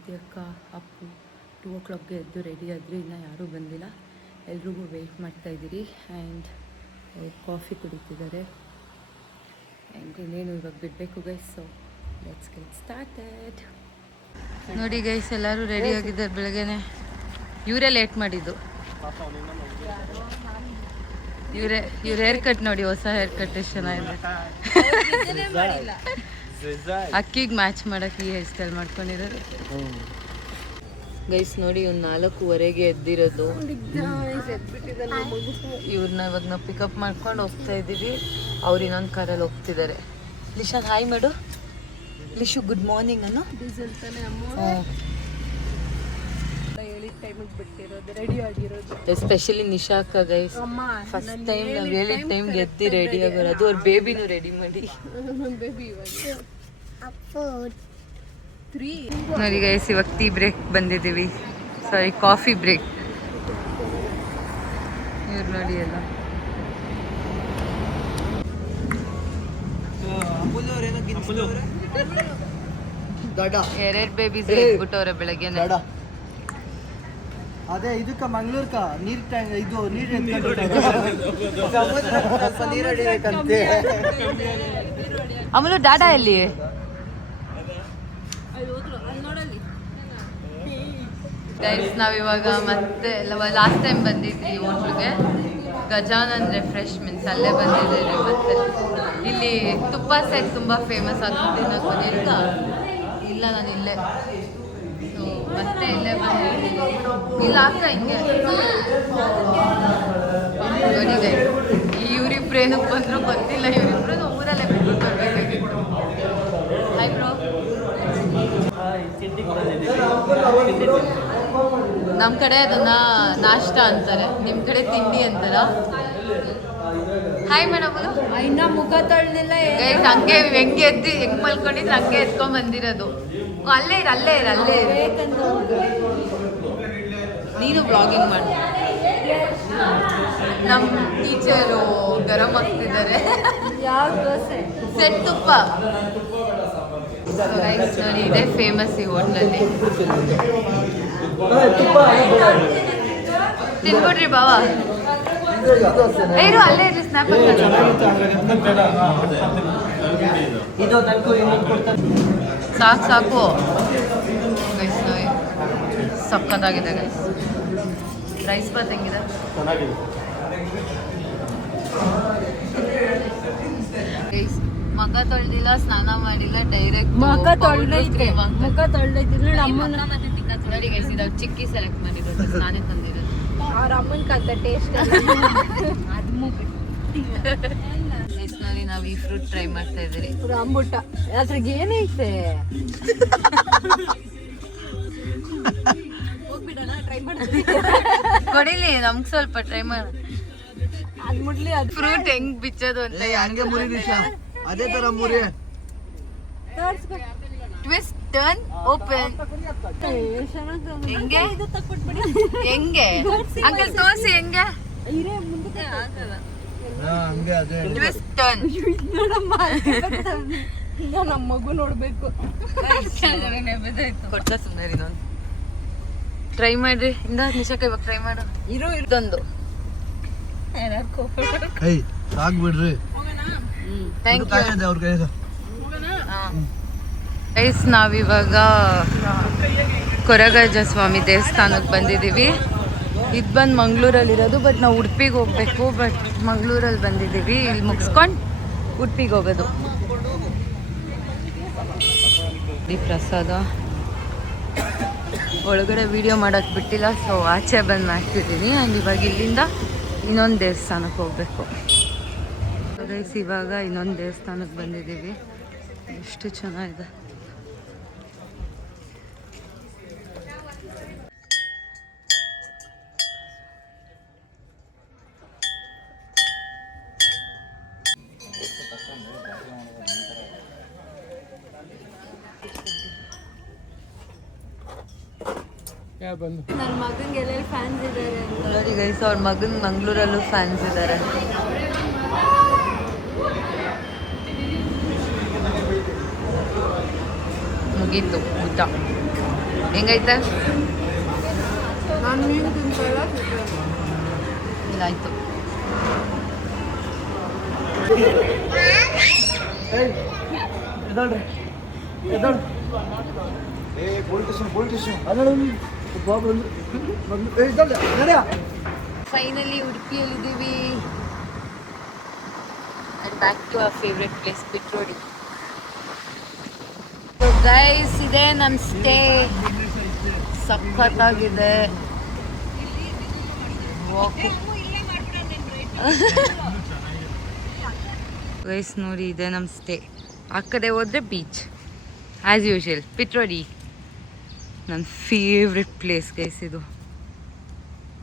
ಶ್ರುತಿ ಅಕ್ಕ ಅಪ್ಪು 2 o'clockಗೆ ಎದ್ದು ರೆಡಿ ಆದರು. ಇನ್ನೂ ಯಾರೂ ಬಂದಿಲ್ಲ, ಎಲ್ರಿಗೂ ವೆಯ್ಟ್ ಮಾಡ್ತಾಯಿದ್ದೀರಿ. ಆ್ಯಂಡ್ ಕಾಫಿ ಕುಡಿತಿದ್ದಾರೆ. ಆ್ಯಂಡ್ ಇನ್ನೇನು ಇವಾಗ ಬಿಡಬೇಕು guys. So let's get started. ನೋಡಿ ಗೈಸ್, ಎಲ್ಲರೂ ರೆಡಿ ಆಗಿದ್ದಾರೆ. ಬೆಳಗ್ಗೆನೆ ಇವರೇ ಲೇಟ್ ಮಾಡಿದ್ದು. ಇವ್ರ ಹೇರ್ ಕಟ್ ನೋಡಿ, ಹೊಸ ಹೇರ್ ಕಟ್ ಎಷ್ಟು ಚೆನ್ನಾಗಿದೆ. ಅಕ್ಕಿಗೆ ಮ್ಯಾಚ್ ಮಾಡೋಕ್ಕೆ ಈ ಹೇರ್ ಸ್ಟೈಲ್ ಮಾಡ್ಕೊಂಡಿರೋದು ಗೈಸ್. ನೋಡಿ, ಇವ್ನು 4:15ಗೆ ಎದ್ದಿರೋದು. ಇವ್ರನ್ನ ಇವಾಗ ನಾವು ಪಿಕಪ್ ಮಾಡ್ಕೊಂಡು ಹೋಗ್ತಾ ಇದ್ದೀವಿ. ಅವ್ರು ಇನ್ನೊಂದು ಕಾರಲ್ಲಿ ಹೋಗ್ತಿದ್ದಾರೆ. ಲಿಶಾನ್ ಹಾಯ್ ಮಾಡು. ಲಿಶು ಗುಡ್ ಮಾರ್ನಿಂಗ್ ಅನ್ನು. ಎಸ್ಪೆಷಲಿ ನಿಶಾ ಅಕ್ಕ ಗೈಸ್, ಫಸ್ಟ್ ಟೈಮ್ ನಾವು ಹೇಳಿದ ಟೈಮ್ಗೆ ಎದ್ದು ರೆಡಿ ಆಗೋರು. ಅದು ಅವ್ರ ಬೇಬಿನೂ ರೆಡಿ ಮಾಡಿ. ನೋಡಿ ಗೈಸ್, ಇವಾಗ ಟೀ ಬ್ರೇಕ್ ಬಂದಿದ್ದೀವಿ. ಸಾರಿ, ಕಾಫಿ ಬ್ರೇಕ್. ಇವ್ರು ನೋಡಿ ಎಲ್ಲ ಎರಡು ಬೇಬೀಸ್ ಎದ್ಬಿಟ್ಟವ್ರೆ ಬೆಳಗ್ಗೆನೆ. ಅದೇ ಇದಕ್ಕ ಮಂಗ್ಳೂರ್ಕ ನೀರ್ ಟ್ಯಾಂಕ್ ಇದು ನೀರ್ ಆಮೇಲೆ ಡಾಟಾ ಎಲ್ಲಿ ಗೈಸ್? ನಾವಿವಾಗ ಮತ್ತೆ ಲಾಸ್ಟ್ ಟೈಮ್ ಬಂದಿದ್ವಿ ಹೋಟ್ಲಿಗೆ, ಗಜಾನನ್ ರಿಫ್ರೆಶ್ಮೆಂಟ್ಸ್, ಅಲ್ಲೇ ಬಂದಿದ್ದೀವಿ. ಮತ್ತೆ ಇಲ್ಲಿ ತುಪ್ಪ ಸೆಟ್ ತುಂಬ ಫೇಮಸ್ ಆಗ್ತದೆ. ಇಲ್ಲ, ನಾನು ಇಲ್ಲೇ ಮತ್ತೆ ಇಲ್ಲೇ ಬಂದಿದ್ದೀನಿ. ಇಲ್ಲ ಅಕ್ಕ ಹಿಂಗೆ ನೋಡಿ ಗೈಸ್, ಇವ್ರಿಬ್ರು ಏನಕ್ಕೆ ಬಂದ್ರು ಗೊತ್ತಿಲ್ಲ. ಇವ್ರಿಬ್ರು ಊರಲ್ಲೇ ಬಿಟ್ಟು ಬರ್ಬೇಕಾಗಿತ್ತು. Hi bro. ನಮ್ಮ ಕಡೆ ಅದನ್ನ ನಾಷ್ಟ ಅಂತಾರೆ, ನಿಮ್ಮ ಕಡೆ ತಿಂಡಿ ಅಂತಾರ. Hi madam. ಇನ್ನ ಮುಖ ತೊಳ್ದಿಲ್ಲ ಗೈಸ್, ಹಂಗೆ ಹೆಂಗೆ ಎದ್ದು ಹೆಂಗ್ ಮಲ್ಕೊಂಡಿದ್ರೆ ಹಂಗೆ ಎತ್ಕೊಂಡ್ ಬಂದಿರೋದು. ಅಲ್ಲೇ ನೀನು ಬ್ಲಾಗಿಂಗ್ ಮಾಡಿ. ನಮ್ಮ ಟೀಚರು ಗರಂ ಆಗ್ತಿದ್ದಾರೆ. ಸೆಟ್ ತುಪ್ಪ ನೋಡಿ, ಇದೇ ಫೇಮಸ್ ಈ ಹೋಟ್ಲಲ್ಲಿ. ತಿನ್ಬಿಡ್ರಿ ಬಾವಾ. ಅಲ್ಲೇ ಇರ್ರಿ, ಸ್ನ್ಯಾಪ್ ಸಾಕು ಗೈಸ್. ಸಕ್ಕತ್ತಾಗಿದೆ ಗೈಸ್. ರೈಸ್ ಬಾತ್ ಹೆಂಗಿದೆ? ಗೈಸ್, ಮಗ ತೊಳ್ದಿಲ್ಲ, ಸ್ನಾನ ಮಾಡಿಲ್ಲ, ಡೈರೆಕ್ಟ್ ಮುಖ ತೊಳ್ದೈತಿ. ನೋಡಿ ಗೈಸ್, ಇದಾಗ ಚಿಕ್ಕಿ ಸೆಲೆಕ್ಟ್ ಮಾಡಿರೋದು, ನಾನೇ ತಂದಿರೋದು. ಅವ್ರ ಅಮ್ಮನ ಕತ್ತ ಟೇಸ್ಟ್ ನೋಡಿ, ನಾವು ಈ ಫ್ರೂಟ್ ಟ್ರೈ ಮಾಡ್ತಾ ಇದ್ದೀರಿ. ರಾಂಬುಟ ಅದ್ರಾಗ ಏನೈತೆ? ಕೊಡಿಲಿ ನಮ್ಗೆ ಸ್ವಲ್ಪ ಟ್ರೈ ಮಾಡ. ಅದ್ ಮುಡ್ಲಿ, ಅದ್ ಫ್ರೂಟ್ ಹೆಂಗ್ ಬಿಚ್ಚೋದು ಅಂತ. ಹಂಗೆ ಮುರಿ ನಿಶಾ, ಅದೇ ತರ ಮುರಿ. Twist, turn, open. ಹೆಂಗೆ ಹೆಂಗೆ ಅಂಕಲ್ ತೋರಿಸಿ ಹೆಂಗೆ? Twist, turn. ನಮ್ಮ ಮಗು ನೋಡ್ಬೇಕು. ಕೊಡ್ತಾ ಸುಮ್ಮನೆ ನಾನು ಟ್ರೈ ಮಾಡ್ರಿ. ಇಂದ ನಿಶಾಕ ಇವಾಗ ಟ್ರೈ ಮಾಡು. ಇದೊಂದು ಸಾಕ್ಬಿಡ್ರಿ. Thank you guys. ನಾವಿವಾಗ ಕೊರಗಜ್ಜ ಸ್ವಾಮಿ ದೇವಸ್ಥಾನಕ್ಕೆ ಬಂದಿದ್ದೀವಿ. ಇದು ಬಂದು ಮಂಗಳೂರಲ್ಲಿರೋದು, ಬಟ್ ನಾವು ಉಡುಪಿಗೆ ಹೋಗ್ಬೇಕು. ಬಟ್ ಮಂಗಳೂರಲ್ಲಿ ಬಂದಿದ್ದೀವಿ. ಇಲ್ಲಿ ಮುಗಿಸ್ಕೊಂಡು ಉಡುಪಿಗೆ ಹೋಗೋದು. ಈ ಪ್ರಸಾದ ಒಳಗಡೆ ವಿಡಿಯೋ ಮಾಡೋಕ್ಕೆ ಬಿಟ್ಟಿಲ್ಲ, ಸೊ ಆಚೆ ಬಂದು ಮಾಡ್ತಿದ್ದೀನಿ. ಆ್ಯಂಡ್ ಇವಾಗ ಇಲ್ಲಿಂದ ಇನ್ನೊಂದು ದೇವಸ್ಥಾನಕ್ಕೆ ಹೋಗಬೇಕು ಗೈಸ್. ಇವಾಗ ಇನ್ನೊಂದು ದೇವಸ್ಥಾನಕ್ಕೆ ಬಂದಿದ್ದೀವಿ. ಎಷ್ಟು ಚೆನ್ನಾಗಿದೆ. ನನ್ನ ಮಗಂಗೆ ಎಲ್ಲೆಲ್ಲಿ ಫ್ಯಾನ್ಸ್ ಇದ್ದಾರೆ ನೋಡಿ ಗೈಸ್, ಅವ್ರ ಮಗನ ಮಂಗಳೂರಲ್ಲೂ ಫ್ಯಾನ್ಸ್ ಇದ್ದಾರೆ. ಮುಗೀತು ಊಟ. ಹೆಂಗೈತೆ? ನಾನು ಮೀನು ತಿಂತಲ್ಲ ಇದಾಯ್ತು. ಫೈನಲಿ ಉಡುಪಿಯಲ್ಲಿದ್ದೀವಿ. And back to our favourite place Pitrodi. Guys ಇದೆ ನಮ್ಮ ಸ್ಟೇ. ಸಖತ್ತಾಗಿದೆ. ಗೈಸ್ ನೋಡಿ ಇದೆ ನಮ್ಮ ಸ್ಟೇ. ಆ ಕಡೆ ಹೋದ್ರೆ ಬೀಚ್ ಆ್ಯಸ್ ಯೂಶುವಲ್. ಪಿಟ್ರೋಡಿ ನನ್ನ ಫೇವ್ರೆಟ್ ಪ್ಲೇಸ್ ಗೈಸ್ ಇದು.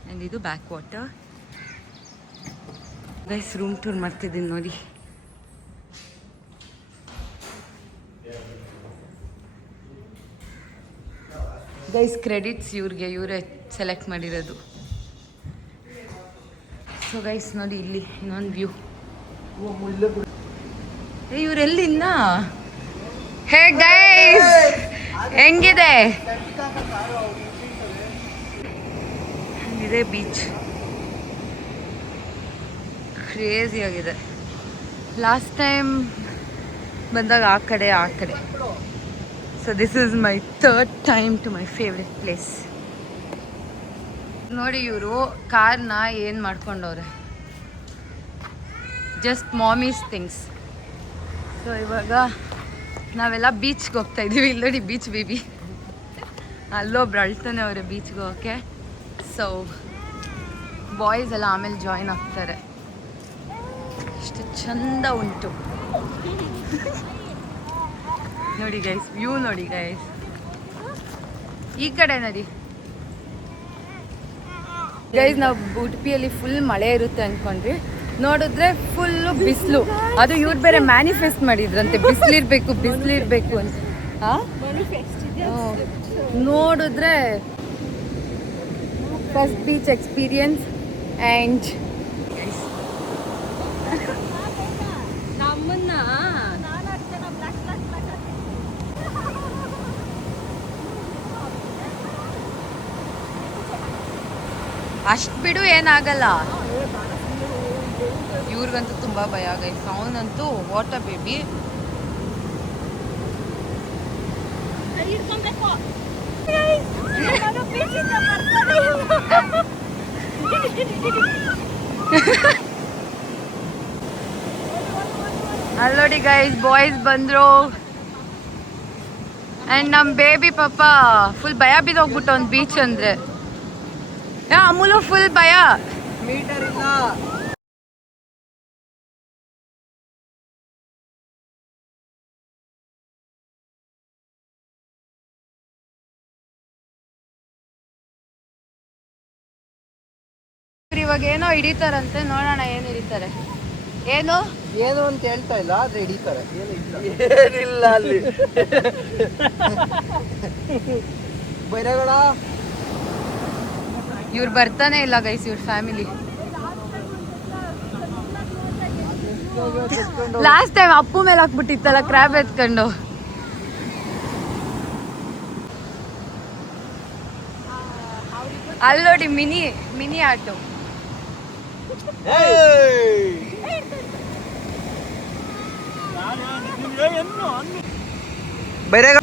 ಆ್ಯಂಡ್ ಇದು back water. Guys room tour ಮಾಡ್ತಿದ್ದೀನಿ ನೋಡಿ. ಗೈಸ್ ಕ್ರೆಡಿಟ್ಸ್ ಇವರೇ ಸೆಲೆಕ್ಟ್ ಮಾಡಿರೋದು. ಸೊ ಗೈಸ್ ನೋಡಿ ಇಲ್ಲಿ ಇನ್ನೊಂದು ವ್ಯೂ. ಇವರೆಲ್ಲಿನ್ನ ಹೇ ಗೈಸ್ ಹೆಂಗಿದೆ? ಇದೆ ಬೀಚ್. ಕ್ರೇಜಿ ಆಗಿದೆ. ಲಾಸ್ಟ್ ಟೈಮ್ ಬಂದಾಗ ಆ ಕಡೆ. So this is my third time to my favourite place. ನೋಡಿ ಇವರು ಕಾರ್ನ ಏನು ಮಾಡ್ಕೊಂಡವ್ರೆ, ಜಸ್ಟ್ ಮಾಮೀಸ್ ಥಿಂಗ್ಸ್. ಸೊ ಇವಾಗ ನಾವೆಲ್ಲ ಬೀಚ್ಗೆ ಹೋಗ್ತಾ ಇದ್ದೀವಿ. ಇಲ್ಲಿ ನೋಡಿ ಬೀಚ್ ಬೇಬಿ ಅಲ್ಲೊಬ್ರು ಅಳ್ತಾನೆ ಅವರೇ ಬೀಚ್ಗೆ ಹೋಗೋಕ್ಕೆ. ಸೊ ಬಾಯ್ಸ್ ಎಲ್ಲ ಆಮೇಲೆ ಜಾಯಿನ್ ಆಗ್ತಾರೆ. ಎಷ್ಟು ಚಂದ ಉಂಟು ನೋಡಿ ಗೈಸ್. ವ್ಯೂ ನೋಡಿ ಗೈಸ್. ಈ ಕಡೆ ನೋಡಿ ಗೈಸ್. ನಾವು ಉಡುಪಿಯಲ್ಲಿ ಫುಲ್ ಮಳೆ ಇರುತ್ತೆ ಅಂದ್ಕೊಂಡ್ರಿ, ನೋಡಿದ್ರೆ ಫುಲ್ಲು ಬಿಸಿಲು. ಅದು ಇವ್ರು ಬೇರೆ ಮ್ಯಾನಿಫೆಸ್ಟ್ ಮಾಡಿದ್ರಂತೆ ಬಿಸಿಲಿರ್ಬೇಕು ಅಂತ. ನೋಡಿದ್ರೆ ಫಸ್ಟ್ ಬೀಚ್ ಎಕ್ಸ್ಪೀರಿಯನ್ಸ್. ಆ್ಯಂಡ್ ನಮ್ಮನ್ನ ಅಷ್ಟು ಬಿಡು, ಏನಾಗಲ್ಲ. ಇವ್ರಿಗಂತೂ ತುಂಬ ಭಯ ಗೈಸ್. ಅವನಂತೂ ವಾಟರ್ ಬೇಬಿ. ಅಲ್ಲೋಡಿ ಗೈಸ್ ಬಾಯ್ಸ್ ಬಂದ್ರು. ಆ್ಯಂಡ್ ನಮ್ಮ ಬೇಬಿ ಪಾಪ ಫುಲ್ ಭಯ ಬಿದ್ದೋಗ್ಬಿಟ್ಟು ಒಂದು ಬೀಚ್ ಅಂದರೆ. ಅಮೂಲು ಫುಲ್ ಭಯ. ಮೀಟರ್ ಇಲ್ಲ. ಇವಾಗ ಏನೋ ಹಿಡಿತಾರಂತೆ, ನೋಡೋಣ ಏನು ಹಿಡಿತಾರೆ. ಏನು ಅಂತ ಹೇಳ್ತಾ ಇಲ್ಲ, ಆದ್ರೆ ಹಿಡಿತಾರೆ. ಏನಿಲ್ಲ ಅಲ್ಲಿ ಬೈರಗಳ. ಇವ್ರು ಬರ್ತಾನೆ ಇಲ್ಲ ಗೈಸ್, ಇವ್ರ ಫ್ಯಾಮಿಲಿ. ಲಾಸ್ಟ್ ಟೈಮ್ ಅಪ್ಪು ಮೇಲೆ ಹಾಕ್ಬಿಟ್ಟಿತ್ತಲ್ಲ ಕ್ರ್ಯಾಬ್ ಎತ್ಕೊಂಡು. ಅಲ್ಲಿ ನೋಡಿ ಮಿನಿ ಆಟೋ. ಬೈರಗಳ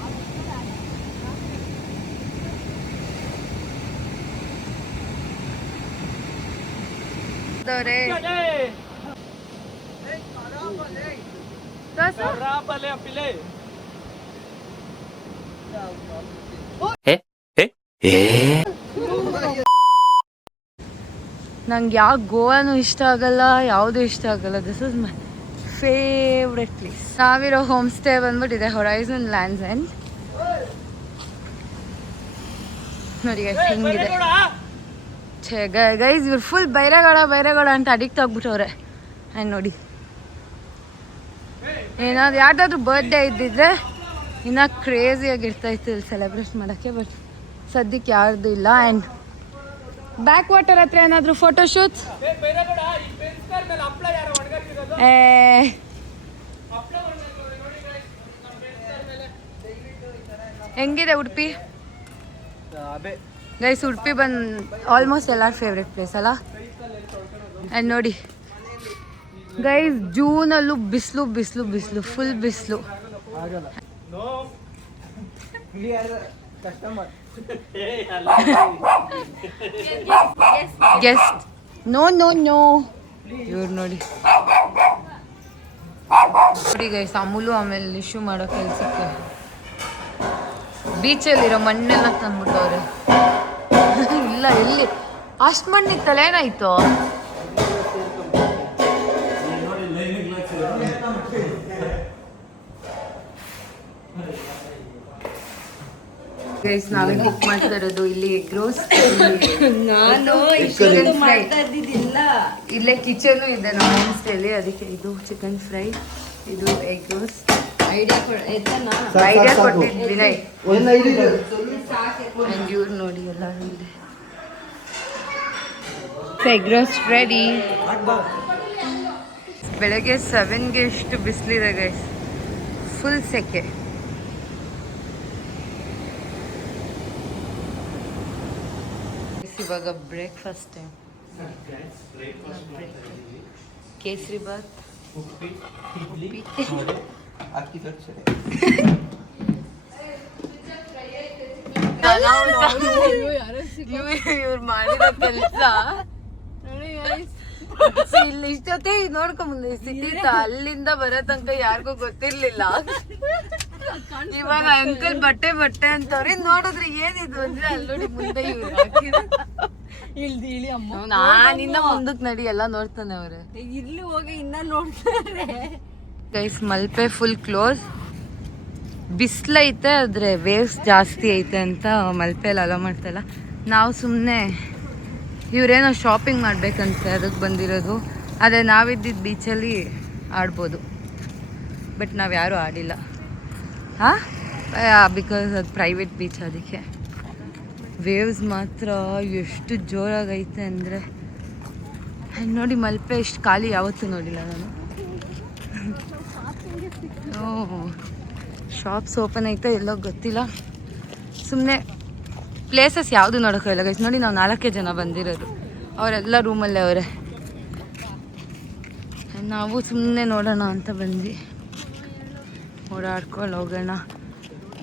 ನಂಗೆ ಯಾವ ಗೋವಾನು ಇಷ್ಟ ಆಗಲ್ಲ, ಯಾವುದು ಇಷ್ಟ ಆಗಲ್ಲ. This is my favourite place. ನಾವಿರೋ ಹೋಮ್ ಸ್ಟೇ ಬಂದ್ಬಿಟ್ಟಿದೆ ಹೊರೈಸನ್ ಲ್ಯಾಂಡ್ಸ್ ಎಂಡ್. ನೋಡಿ ಹೆಂಗಿದೆ. ಛೇ ಗೈಸ್, ಇವ್ರು ಫುಲ್ ಬೈರಗಡ ಅಂತ ಅಡಿಕ್ಟ್ ಆಗ್ಬಿಟ್ಟವ್ರೆ. ಆ್ಯಂಡ್ ನೋಡಿ, ಏನಾದ್ರು ಯಾರ್ದಾದ್ರೂ ಬರ್ಡೇ ಇದ್ದಿದ್ರೆ ಇನ್ನೂ ಕ್ರೇಜಿಯಾಗಿರ್ತಾಯಿತ್ತು ಇಲ್ಲಿ ಸೆಲೆಬ್ರೇಟ್ ಮಾಡೋಕ್ಕೆ. ಬಟ್ ಸದ್ಯಕ್ಕೆ ಯಾರ್ದು ಇಲ್ಲ. ಆ್ಯಂಡ್ ಬ್ಯಾಕ್ ವಾಟರ್ ಹತ್ರ ಏನಾದರೂ ಫೋಟೋಶೂಟ್ಸ್. ಹೆಂಗಿದೆ ಉಡುಪಿ? ಅಬೆ ಗೈಸ್ ಉಡುಪಿ ಬಂದು ಆಲ್ಮೋಸ್ಟ್ ಎಲ್ಲರ ಫೇವ್ರೆಟ್ ಪ್ಲೇಸ್ ಅಲ್ಲ. ಆ್ಯಂಡ್ ನೋಡಿ ಗೈಸ್ ಜೂನಲ್ಲೂ ಬಿಸಿಲು ಬಿಸಿಲು ಬಿಸಿಲು ಫುಲ್ ಬಿಸಿಲು. ಆಗಲ್ಲ customer guest no no no ಇವ್ರು ನೋಡಿ ನೋಡಿ ಗೈಸ್ ಅಮೂಲು ಆಮೇಲೆ ಇಶ್ಯೂ ಮಾಡೋ ಕೆಲ್ಸಕ್ಕೆ ಬೀಚಲ್ಲಿರೋ ಮಣ್ಣೆಲ್ಲ ತಂದ್ಬಿಟ್ಟವ್ರೆ. ಇಲ್ಲ ಎಲ್ಲಿ ಅಷ್ಟು ಮಣ್ಣಿತ್ತಲ್ಲ ಏನಾಯ್ತು? ಗೈಸ್ ನಾವೇ ಕುಕ್ ಮಾಡ್ತಾ ಇರೋದು ಇಲ್ಲಿ ಎಗ್ ರೋಸ್ಟ್. ನಾನು ಮಾಡ್ತಾ ಇದ್ದಿದ್ದಿಲ್ಲ. ಇಲ್ಲೇ ಕಿಚನು ಇದೆ ನಮ್ಮ ಹೋಮ್ ಸ್ಟೇಲಿ, ಅದಕ್ಕೆ ಇದು ಚಿಕನ್ ಫ್ರೈ, ಇದು ಎಗ್ ರೋಸ್ಟ್. ಐಡಿಯಾ ಕೊಟ್ಟಿದ್ದು ವಿನಯ್. ಆ್ಯಂಡ್ ಇವ್ರು ನೋಡಿ ಎಲ್ಲರೂ ಇಲ್ಲಿ ಎಗ್ ರೋಸ್ಟ್ ರೆಡಿ. ಬೆಳಗ್ಗೆ 7ಗೆ ಎಷ್ಟು ಬಿಸಿಲಿದೆ ಗೈಸ್, ಫುಲ್ ಸೆಕೆ. ಇವಾಗ ಬ್ರೇಕ್ಫಾಸ್ಟ್ ಟೈಮ್. ಕೇಸರಿ ಬಾತ್, ಅಕ್ಕಿ ಸ್ವಚ್ಛತೆ. ಇವ್ರು ಮಾಡಿರೋ ಕೆಲಸ ಇಲ್ಲಿ ಇಷ್ಟೊತ್ತೇ ನೋಡ್ಕೊಂಬಂದೆ ಸಿದ್ದಿತ್ತ ಅಲ್ಲಿಂದ ಬರೋ ತನಕ ಯಾರಿಗೂ ಗೊತ್ತಿರ್ಲಿಲ್ಲ. ಇವಾಗ ಅಂಕಲ್ ಬಟ್ಟೆ ಬಟ್ಟೆ ಅಂತವ್ರೆ ನೋಡಿದ್ರೆ ಏನಿದು ಅಂದ್ರೆ ಅಲ್ಲಿ ನೋಡಿ ಮುಂದೆ ಇವ್ರು ಇಳಿ ಅಮ್ಮ ನಾನಿನ್ನ ಮುಂದಕ್ಕೆ ನಡಿ ಎಲ್ಲ ನೋಡ್ತಾನೆ ಅವ್ರೆ. ಇಲ್ಲಿ ಹೋಗಿ ಇನ್ನ ನೋಡ್ತಾರೆ. Guys Malpe full close. ಬಿಸಿಲೈತೆ ಆದರೆ ವೇವ್ಸ್ ಜಾಸ್ತಿ ಐತೆ ಅಂತ ಮಲ್ಪೆಯಲ್ಲಿ ಅಲೋ ಮಾಡ್ತಾಯಿಲ್ಲ. ನಾವು ಸುಮ್ಮನೆ ಇವರೇನೋ ಶಾಪಿಂಗ್ ಮಾಡಬೇಕಂತೆ ಅದಕ್ಕೆ ಬಂದಿರೋದು. ಅದೇ ನಾವಿದ್ದಿದ್ದು ಬೀಚಲ್ಲಿ ಆಡ್ಬೋದು, ಬಟ್ ನಾವು ಯಾರೂ ಆಡಿಲ್ಲ. ಹಾಂ, ಬಿಕಾಸ್ ಅದು ಪ್ರೈವೇಟ್ ಬೀಚ್, ಅದಕ್ಕೆ. ವೇವ್ಸ್ ಮಾತ್ರ ಎಷ್ಟು ಜೋರಾಗೈತೆ ಅಂದರೆ ನೋಡಿ. ಮಲ್ಪೆ ಎಷ್ಟು ಖಾಲಿ ಯಾವತ್ತೂ ನೋಡಿಲ್ಲ ನಾನು. ಶಾಪ್ಸ್ ಓಪನ್ ಐತೆ ಎಲ್ಲೋ ಗೊತ್ತಿಲ್ಲ. ಸುಮ್ಮನೆ ಪ್ಲೇಸಸ್ ಯಾವುದು ನೋಡೋಕ್ಕಿಲ್ಲ ಗೈಸ್. ನೋಡಿ ನಾವು 4 ಜನ ಬಂದಿರೋದು, ಅವರೆಲ್ಲ ರೂಮಲ್ಲೇ ಅವರೇ. ನಾವು ಸುಮ್ಮನೆ ನೋಡೋಣ ಅಂತ ಬಂದ್ವಿ, ಓಡಾಡ್ಕೊಂಡು ಹೋಗೋಣ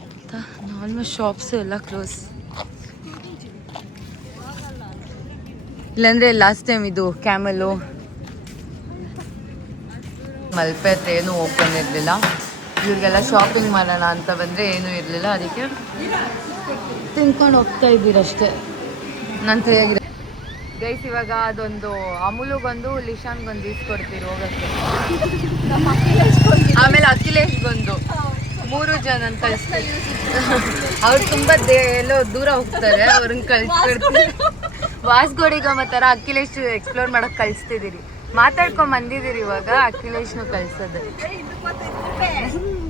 ಅಂತ. ಆಲ್ಮೋಸ್ಟ್ ಶಾಪ್ಸು ಎಲ್ಲ ಕ್ಲೋಸ್. ಇಲ್ಲಾಂದರೆ ಲಾಸ್ಟ್ ಟೈಮ್ ಇದು ಕ್ಯಾಮಲು ಮಲ್ಪೆ ಹತ್ರ ಏನೂ ಓಪನ್ ಇರಲಿಲ್ಲ. ಇವ್ರಿಗೆಲ್ಲ ಶಾಪಿಂಗ್ ಮಾಡೋಣ ಅಂತ ಬಂದರೆ ಏನೂ ಇರಲಿಲ್ಲ, ಅದಕ್ಕೆ ತಿನ್ಕೊಂಡು ಹೋಗ್ತಾ ಇದ್ದೀರಷ್ಟೇ. ನಂತರ ಹೇಗಿದೆ ಗೈಸ್, ಇವಾಗ ಅದೊಂದು ಅಮೂಲ್ಗೊಂದು ಲಿಶಾನ್ಗೊಂದು ಈಸ್ಕೊಡ್ತೀರಿ ಹೋಗೋಕ್ಕೆ. ಆಮೇಲೆ ಅಖಿಲೇಶ್ಗೊಂದು 3 ಜನ ಕಳಿಸ್ತೀವಿ. ಅವ್ರು ತುಂಬ ಎಲ್ಲೋ ದೂರ ಹೋಗ್ತಾರೆ, ಅವ್ರನ್ನ ಕಳಿಸ್ಕೊಡ್ತೀವಿ. ವಾಸ್ಗೋಡಿಗಮ್ಮ ಥರ ಅಖಿಲೇಶ್ ಎಕ್ಸ್ಪ್ಲೋರ್ ಮಾಡೋಕ್ಕೆ ಕಳಿಸ್ತಿದ್ದೀರಿ. ಮಾತಾಡ್ಕೊಂಡು ಬಂದಿದ್ದೀರಿ, ಇವಾಗ ಅಖಿಲೇಶ್ನು ಕಳಿಸೋದು.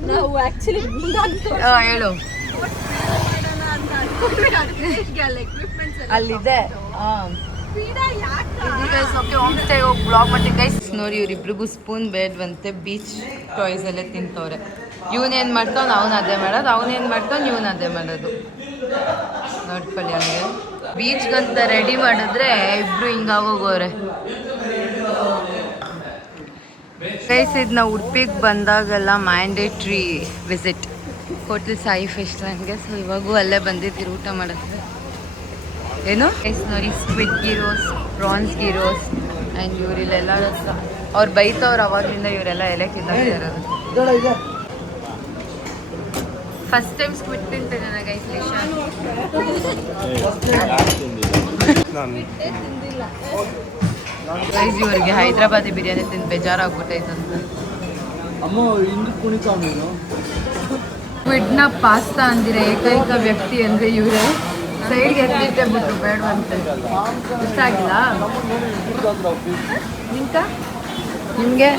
ನಾವು ಆಕ್ಚುಲಿ ಹೇಳು, ಅಲ್ಲಿದೆ. ಹೋಮ್ ಸ್ಟೇ ಹೋಗಿ ಬ್ಲಾಗ್ ಮಾಡ್ತೀವಿ ಗೈಸ್. ನೋಡಿ ಇವ್ರಿಬ್ರಿಗೂ ಸ್ಪೂನ್ ಬೇಡವಂತೆ, ಬೀಚ್ ಟಾಯ್ಸ್ ಎಲ್ಲ ತಿಂತವ್ರೆ. ಇವನೇನು ಮಾಡ್ತಾವ್ ಅವನು ಅದೇ ಮಾಡೋದು, ಅವನೇನು ಮಾಡ್ತಾವ್ ಇವನು ಅದೇ ಮಾಡೋದು. ನೋಡ್ಕೊಳ್ಳಿ, ಹಂಗೆ ಬೀಚ್ಗಂತ ರೆಡಿ ಮಾಡಿದ್ರೆ ಇಬ್ರು ಹಿಂಗಾಗೋಗೋರೆ ಗೈಸ್. ಇದು ನಾವು ಉಡುಪಿಗೆ ಬಂದಾಗೆಲ್ಲ mandatory visit hotel Sai fish ಲ್ಯಾಂಡ್ಗೆ. So ಇವಾಗೂ ಅಲ್ಲೇ ಬಂದಿದ್ದೀರಿ ಊಟ ಮಾಡೋಕ್ಕೆ. ಏನು ಗೈಸ್ ನೋಡಿ, ಸ್ಕ್ವಿಡ್ ಗೀರೋಸ್, ಪ್ರಾನ್ಸ್ ಗೀರೋಸ್. ಆ್ಯಂಡ್ ಇವರಿಲ್ಲೆಲ್ಲ ಅವ್ರು ಬೈತವ್ರು ಅವಾಗಲಿಂದ, ಇವರೆಲ್ಲ ಎಲೆ ತಿಂದಾಗ್ತಿರೋದು. First time squid ತಿಂತಿದ್ದಾನೆ guys ಲಿಶಾನ್. Guys ಇವರಿಗೆ ಹೈದ್ರಾಬಾದಿ ಬಿರಿಯಾನಿ ತಿಂದು ಬೇಜಾರಾಗ್ಬಿಟ್ಟೈತಂತ. ಸ್ಕ್ವಿಡ್ನ ಪಾಸ್ತಾ ಅಂದಿರ ಏಕೈಕ ವ್ಯಕ್ತಿ ಅಂದರೆ ಇವರೇ. ಸೈಡ್ಗೆ ಎತ್ತಿಟ್ಟೆ ಬಿಟ್ಟು ಬೇಡವಂತೆ. ಇಷ್ಟ ಆಗಿಲ್ಲ ನಿಮಗೆ?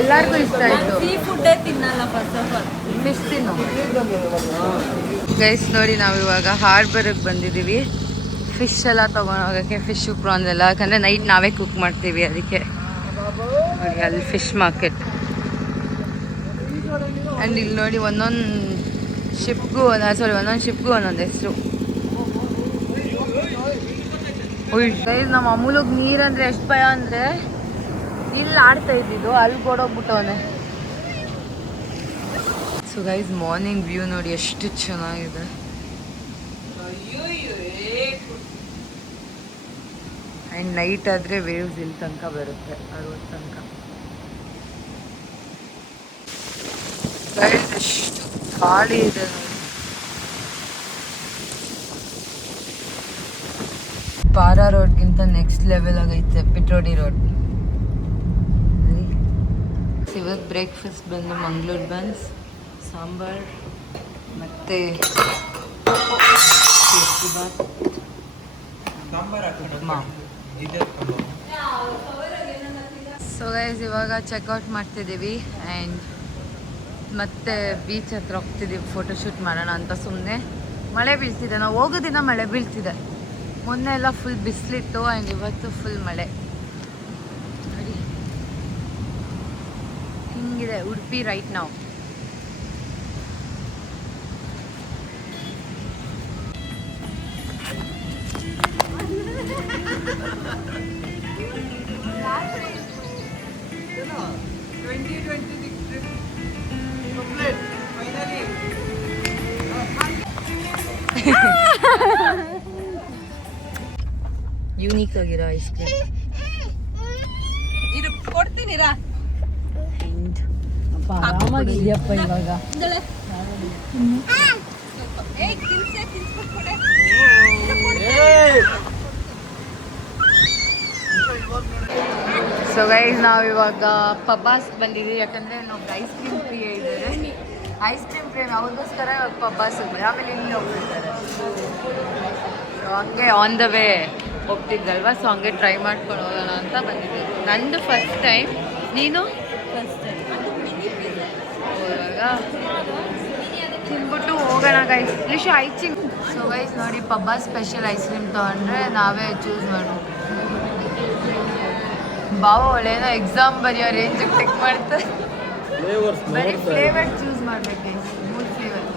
ಎಲ್ಲರಿಗೂ ಇಷ್ಟ ಆಯಿತು. ಸೀ ಫುಡ್ಡೇ ತಿನ್ನಲ್ಲ ಫಸ್ಟ್ ಆಫ್ ಆಲ್. ಫಿಶ್ ತಿನ್ನು ಗೈಸ್. ನೋಡಿ ನಾವು ಇವಾಗ ಹಾರ್ಬರ್ಗೆ ಬಂದಿದ್ದೀವಿ ಫಿಶ್ ಎಲ್ಲ ತೊಗೊಂಡೋಗೋಕ್ಕೆ. ಫಿಶ್ಶು ಪ್ರಾನ್ಸ್ ಎಲ್ಲ, ಯಾಕಂದರೆ ನೈಟ್ ನಾವೇ ಕುಕ್ ಮಾಡ್ತೀವಿ, ಅದಕ್ಕೆ. ನೋಡಿ ಅಲ್ಲಿ ಫಿಶ್ ಮಾರ್ಕೆಟ್. ಆ್ಯಂಡ್ ಇಲ್ಲಿ ನೋಡಿ ಒಂದೊಂದು ಶಿಪ್ಗೂ ಒಂದೊಂದು ಶಿಪ್ಗೂ ಒಂದೊಂದು ಹೆಸರು. ಗೈಸ್ ನಮ್ಮ ಅಮೂಲಗ್ ನೀರಂದ್ರೆ ಎಷ್ಟು ಭಯ ಅಂದ್ರೆ ಇಲ್ಲಿ ಆಡ್ತಾ ಇದ್ದಿದ್ದು ಅಲ್ಲಿ ಗೋಡೋಗ್ಬಿಟ್ಟವನೆ. ಸೊ ಗೈಸ್ ಮಾರ್ನಿಂಗ್ ವ್ಯೂ ನೋಡಿ ಎಷ್ಟು ಚೆನ್ನಾಗಿದೆ. ಆ್ಯಂಡ್ ನೈಟ್ ಆದರೆ ವೇವ್ಸ್ ಇಲ್ಲಿ ತನಕ ಬರುತ್ತೆ 60 ತನಕ. ಗೈಸ್ ಎಷ್ಟು ಗಾಳಿ ಇದೆ ನೋಡಿ. ಪಾರಾ ರೋಡ್ಗಿಂತ ನೆಕ್ಸ್ಟ್ ಲೆವೆಲ್ ಆಗೈತೆ ಪಿಟ್ರೋಡಿ ರೋಡ್. ಇವತ್ತು ಬ್ರೇಕ್ಫಾಸ್ಟ್ ಬಂದು ಮಂಗಳೂರು ಬನ್ಸ್, ಸಾಂಬಾರ್ ಮತ್ತು ಸೊ ಗೈಸ್ ಇವಾಗ ಚೆಕ್ಔಟ್ ಮಾಡ್ತಿದ್ದೀವಿ ಆ್ಯಂಡ್ ಮತ್ತೆ ಬೀಚ್ ಹತ್ರ ಹೋಗ್ತಿದ್ದೀವಿ ಫೋಟೋಶೂಟ್ ಮಾಡೋಣ ಅಂತ. ಸುಮ್ಮನೆ ಮಳೆ ಬೀಳ್ತಿದೆ, ನಾವು ಹೋಗೋ ದಿನ ಮಳೆ ಬೀಳ್ತಿದೆ. ಮೊನ್ನೆ ಎಲ್ಲ ಫುಲ್ ಬಿಸಿಲಿತ್ತು ಆ್ಯಂಡ್ ಇವತ್ತು ಫುಲ್ ಮಳೆ ನೋಡಿ. ಹಿಂಗಿದೆ ಉಡುಪಿ ರೈಟ್ ನಾವು. ಯೂನಿಕ್ ಆಗಿರೋ ಐಸ್ ಕ್ರೀಮ್ ಇದು ಕೊಡ್ತೀನಿ. ಆರಾಮಾಗಿದೆಯಪ್ಪ ಇವಾಗ. ಸೊ ಗೈಸ್ ನಾವಿವಾಗ ಪಬ್ಬಾಸ್ ಬಂದಿದ್ದೀವಿ, ಯಾಕಂದರೆ ನಾವು ಐಸ್ ಕ್ರೀಮ್ ಪ್ರಿಯ ಇದ್ದಾರೆ. ಐಸ್ ಕ್ರೀಮ್ ಪ್ರಿಯ ಅವ್ರಿಗೋಸ್ಕರ ಪಬ್ಬಾಸ್ ಇದ್ದಾರೆ, ಆಮೇಲೆ ಇಲ್ಲಿ ಹೋಗ್ಬಿಡ್ತಾರೆ. ಸೊ ಹಂಗೆ ಆನ್ ದ ವೇ ಹೋಗ್ತಿದ್ದಲ್ವ, ಸೊ ಹಂಗೆ ಟ್ರೈ ಮಾಡ್ಕೊಂಡು ಹೋಗೋಣ ಅಂತ ಬಂದಿದ್ದೆ. ನಂದು ಫಸ್ಟ್ ಟೈಮ್, ನೀನು ಫಸ್ಟ್ ಟೈಮ್. ಇವಾಗ ತಿಂದ್ಬಿಟ್ಟು ಹೋಗೋಣ ಗೈಸ್. ಲಿಶು ಐಚಿಂಗ್. ಸೊ ಗೈಸ್ ನೋಡಿ ಪಬ್ಬಾ ಸ್ಪೆಷಲ್ ಐಸ್ ಕ್ರೀಮ್ ತೊಗೊಂಡ್ರೆ ನಾವೇ ಚೂಸ್ ಮಾಡ್ಬೋದು. ಬಾವ ಒಳ್ಳೆನೋ ಎಕ್ಸಾಮ್ ಬರೆಯೋ ರೇಂಜಿಗೆ ಟೆಕ್ ಮಾಡ್ತಾರೆ. ಬರೀ ಫ್ಲೇವರ್ ಚೂಸ್ ಮಾಡ್ಬೇಕು ಗೈಸ್, 3 ಫ್ಲೇವರ್.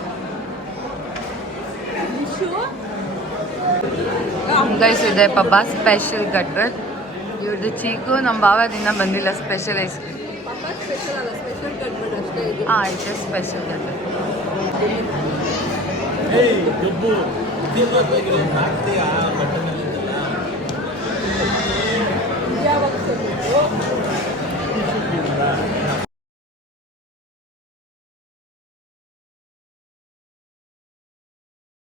ಗೈಸ್ ಇದೆ ಪಬ್ಬಾ ಸ್ಪೆಷಲ್ ಗಟ್ರ್. ಇವ್ರದ್ದು ಚೀಕು ನಮ್ಮ ಭಾವದಿಂದ ಬಂದಿಲ್ಲ ಸ್ಪೆಷಲ್ ಐಸ್ ಕ್ರೀಮ್. ಹಾಂ ಇದೆ ಸ್ಪೆಷಲ್ ಗಟ್ರ್.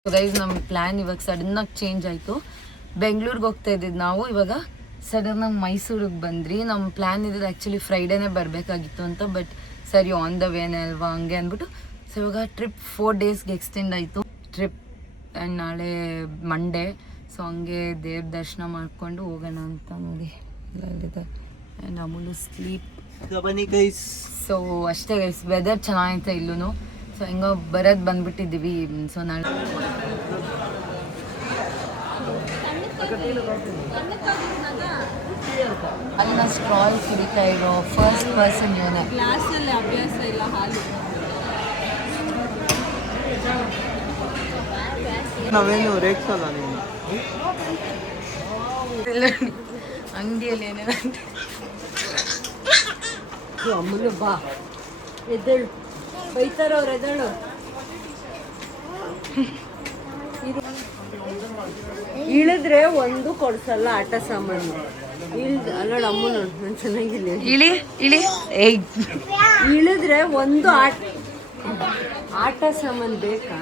ಗೈಸ್ ನಮ್ಮ ಪ್ಲ್ಯಾನ್ ಇವಾಗ ಸಡನ್ನಾಗಿ ಚೇಂಜ್ ಆಯಿತು. ಬೆಂಗಳೂರಿಗೆ ಹೋಗ್ತಾ ಇದ್ದಿದ್ದು ನಾವು, ಇವಾಗ ಸಡನ್ನಾಗಿ ಮೈಸೂರಿಗೆ ಬಂದ್ರಿ. ನಮ್ಮ ಪ್ಲ್ಯಾನ್ ಇದ್ದಿದ್ದು ಆ್ಯಕ್ಚುಲಿ ಫ್ರೈಡೇನೇ ಬರಬೇಕಾಗಿತ್ತು ಅಂತ, ಬಟ್ ಸರಿ ಆನ್ ದ ವೇನೇ ಅಲ್ವಾ ಹಂಗೆ ಅಂದ್ಬಿಟ್ಟು ಸೊ ಇವಾಗ ಟ್ರಿಪ್ 4 ಡೇಸ್ಗೆ ಎಕ್ಸ್ಟೆಂಡ್ ಆಯಿತು ಟ್ರಿಪ್. ಆ್ಯಂಡ್ ನಾಳೆ ಮಂಡೇ, ಸೊ ಹಂಗೆ ದೇವ್ರ ದರ್ಶನ ಮಾಡಿಕೊಂಡು ಹೋಗೋಣ ಅಂತ ನೋಡಿ ಇಲ್ಲಿದೆ. And Amul sleep. ಸೊ ಅಷ್ಟೇ ಗೈಸ್, ವೆದರ್ ಚೆನ್ನಾಗೈತೆ ಇಲ್ಲೂ. ಸೊ ಹೆಂಗೋ ಬರೋದು ಬಂದ್ಬಿಟ್ಟಿದ್ದೀವಿ. ಸೊ ನಾಳೆ ಅಲ್ಲಿನ ಸ್ಟ್ರಾಲ್ ಕುಡಿತಾ ಇರೋ ಫಸ್ಟ್ ಪರ್ಸನ್ ಇವನೇ. ಕ್ಲಾಸಲ್ಲಿ ಅಭ್ಯಾಸ ಇಲ್ಲ ಹಾಲು. ನಾವೇನು ರೇಗ್ಸಲ್ಲ ನೀನು ಅಂಗಡಿಯಲ್ಲಿ ಏನೇನಂತ ಅಮ್ಮನ ಬಾ ಎದ್ದೇಳು, ಬೈತಾರ ಅವ್ರು ಎದ್ದೇಳು. ಇಳಿದ್ರೆ ಒಂದು ಕೊಡ್ಸಲ್ಲ ಆಟ ಸಾಮಾನು. ಅಲ್ಲೋಳ ಅಮ್ಮ ನೋಡು ನಾನು ಚೆನ್ನಾಗಿಲ್ಲ. ಇಳಿ ಏಯ್ ಇಳಿದ್ರೆ ಒಂದು ಆಟ ಸಾಮಾನು ಬೇಕಾ?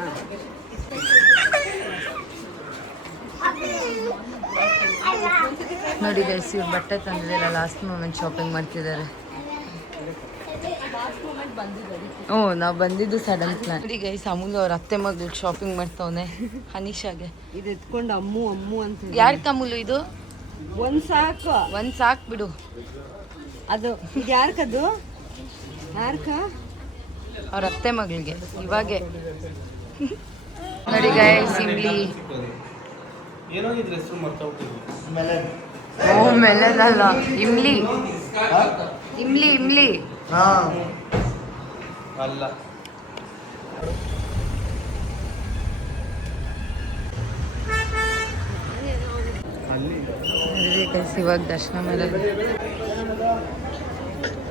ನೋಡಿ ಗೈಸ್ ಇವ್ರು ಬಟ್ಟೆ ತಂದಿಲ್ಲ, ಲಾಸ್ಟ್ ಮೂಮೆಂಟ್ ಶಾಪಿಂಗ್ ಮಾಡ್ತಿದ್ದಾರೆ. ಓ ನಾವು ಬಂದಿದ್ದು ಸಡನ್ ಪ್ಲಾನ್. ನೋಡಿ ಗೈಸ್ ಅಮೂಲ್ ಅವ್ರ ಅತ್ತೆ ಮಗಳು ಶಾಪಿಂಗ್ ಮಾಡ್ತಾವನೆ ಹನೀಶಾಗೆ. ಇದು ಎತ್ಕೊಂಡು ಅಮ್ಮು ಅಮ್ಮು ಅಂತ. ಯಾರ್ಕ ಅಮೂಲು ಇದು? ಒಂದ್ ಸಾಕು ಬಿಡು. ಅದು ಇದು ಯಾರ್ಕದು? ಯಾರ್ಕ? ಅವ್ರ ಅತ್ತೆ ಮಗಳಿಗೆ ಇವಾಗೆ. ನೋಡಿ ಗೈಸ್ ಇಮ್ಲಿ. ಓ ಮೆಲನಲ್ಲ, ಇಮ್ಲಿ ಇಮ್ಲಿ ಇಮ್ಲಿ. ಅಲ್ಲ ಅಲ್ಲಿ ಗೈಸ್ ಇವಾಗ ದರ್ಶನ ಮಾಡೋದು.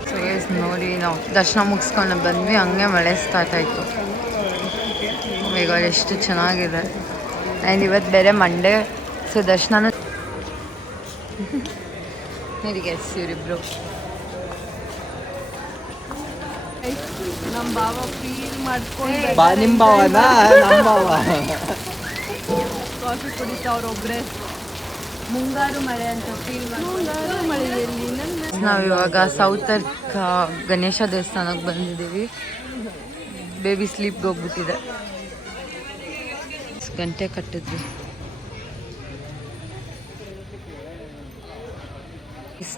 ಸೊ ಗೈಸ್ ನೋಡಿ ನಾವು ದರ್ಶನ ಮುಗಿಸ್ಕೊಂಡು ಬಂದ್ವಿ, ಹಂಗೆ ಮಳೆ ಸ್ಟಾರ್ಟ್ ಆಯಿತು. ಈಗ ಎಷ್ಟು ಚೆನ್ನಾಗಿದೆ. ಆ್ಯಂಡ್ ಇವತ್ತು ಬೇರೆ ಮಂಡೇ, ಸೊ ದರ್ಶನ ನೋಡಿ ಗೈಸ್ ಇವರಿಬ್ರು. ನಮ್ಮ ಬಾವ ಫೀಲ್ ಮಾಡ್ಕೊಂಡು ನಿಮ್ಮ ಭಾವನಾ ನಮ್ಮ ಭಾವ ಕಾಫಿ ಕುಡಿತಾ ಅವ್ರೊಬ್ಬರೇ ಮುಂಗಾರು ಮಳೆ ಅಂತ ಫೀಲ್ ಮುಂಗಾರು ಮಳೆಯಲ್ಲಿ ನಾವಿವಾಗ ಸೌತರ್ಕ ಗಣೇಶ ದೇವಸ್ಥಾನಕ್ಕೆ ಬಂದಿದ್ದೀವಿ. ಬೇಬಿ ಸ್ಲೀಪ್ಗೆ ಹೋಗ್ಬಿಟ್ಟಿದೆ. ಗಂಟೆ ಕಟ್ಟಿದ್ವಿ.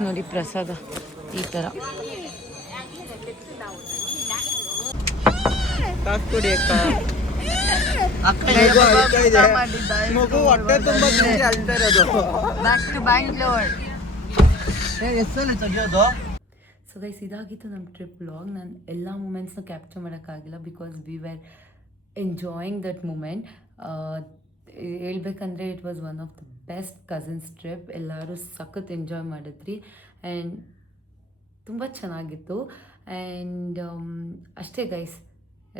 ನೋಡಿ ಪ್ರಸಾದ ಈ ಥರ. ಮಗು ಹೊಟ್ಟೆ ತುಂಬ ಅಳ್ತಾ ಇರೋದು. Back to Bangalore. ಎಷ್ಟಲ್ಲಿ ತೆಗಿಯೋದು? ಸೊ ಗೈಸ್ ಇದಾಗಿತ್ತು ನಮ್ಮ ಟ್ರಿಪ್ ವ್ಲಾಗ್. ನಾನು ಎಲ್ಲ ಮೂಮೆಂಟ್ಸ್ನ ಕ್ಯಾಪ್ಚರ್ ಮಾಡೋಕ್ಕಾಗಿಲ್ಲ because we were enjoying that moment. ಹೇಳ್ಬೇಕಂದ್ರೆ it was one of the best cousins trip. ಎಲ್ಲರೂ ಸಖತ್ ಎಂಜಾಯ್ ಮಾಡಿದ್ರಿ ಆ್ಯಂಡ್ ತುಂಬ ಚೆನ್ನಾಗಿತ್ತು. ಆ್ಯಂಡ್ ಅಷ್ಟೇ ಗೈಸ್,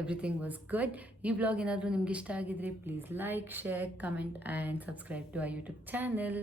ಎವ್ರಿಥಿಂಗ್ ವಾಸ್ ಗುಡ್. ಈ ವ್ಲಾಗ್ ಏನಾದರೂ ನಿಮ್ಗೆ ಇಷ್ಟ ಆಗಿದ್ರೆ please like, share, comment and subscribe to our YouTube channel.